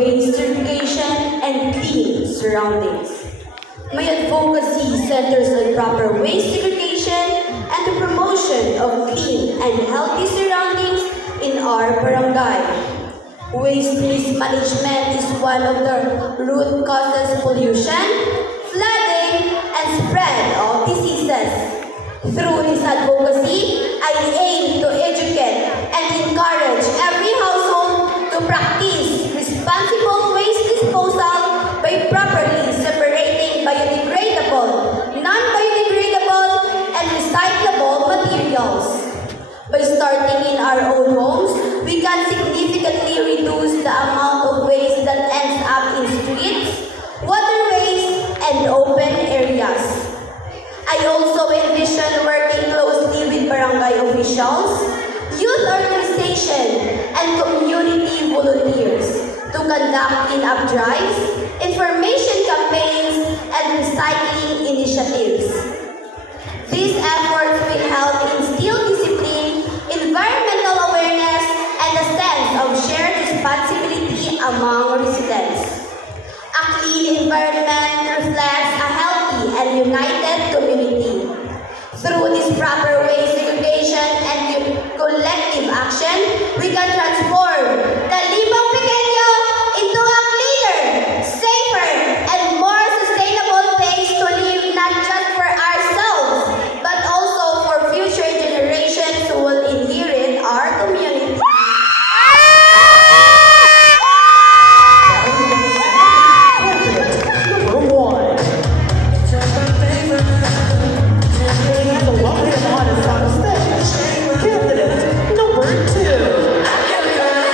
waste segregation and clean surroundings. My advocacy centers on proper waste segregation and the promotion of clean and healthy surroundings in our barangay. Waste mismanagement is one of the root causes pollution, flooding, and spread of diseases. Through this advocacy, I aim to educate and encourage every household to practice responsible waste disposal by properly separating biodegradable, non-biodegradable, and recyclable materials. By starting in our own homes, we can significantly reduce the amount of waste that ends up in streets, waterways, and open areas. I also envision working closely with barangay officials, youth organizations, and community volunteers to conduct clean-up drives, information campaigns, and recycling initiatives. These efforts will help instill discipline, environmental awareness, and a sense of shared responsibility among residents. A clean environment